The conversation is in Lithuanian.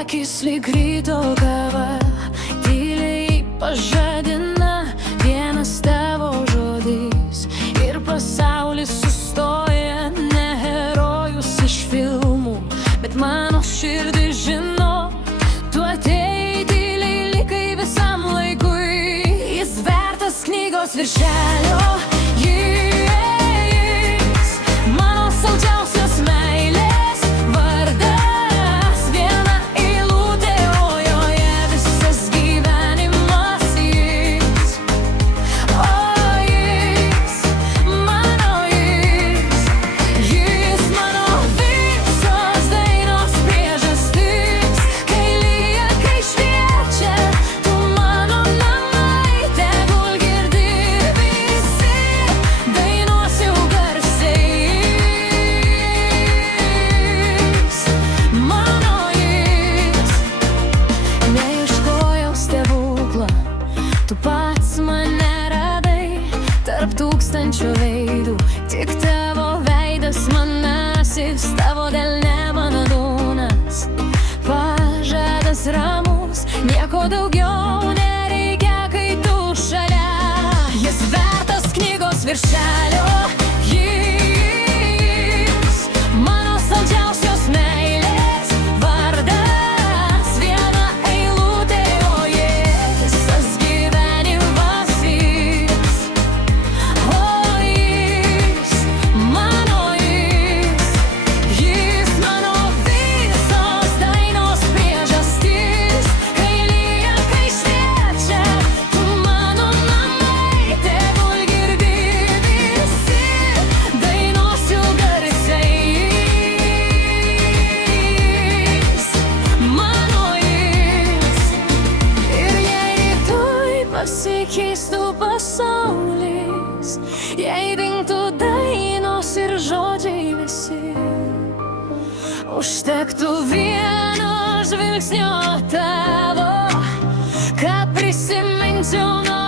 akis lyg ryto kava, tyliai pažadina vienas tavo žodis ir pasaulis sustoja. Ne herojus iš filmų, bet mano širdis žino, tu atėjai tyliai likai visam laikui. Jis vertas knygos viršelio. Jis mano saldžiausios meilės vardas, viena eilutė, o joje visas gyvenimas. Jis, o jis mano visos dainos priežastis. Kai lyja, kai šviečia, tu mano namai, tegul girdi visi, dainuosiu garsiais. Mano jis, neieškojau stebuklo, tu pats mane radai tarp tūkstančių veidų. Tik tavo veidas manasis, tavo delne mano dūnas. Pažadas ramus, nieko daugiau nereikia, kai tu šalia. Jis vertas knygos viršelio. Jis mano saldžiausios meilės vardas, viena eilutė, o visas gyvenimas. Jis, o jis mano visos dainos priežastis. Kai lyja, kai šviečia, tu mano namai, tegul girdi visi, dainuosiu garsiais. Mano jis. Ir jei rytoj pasikeistų pasaulis, jei dingtų dainos ir žodžiai visi, užtektų vieno žvilgsnio tavo, kad prisiminčiau nuo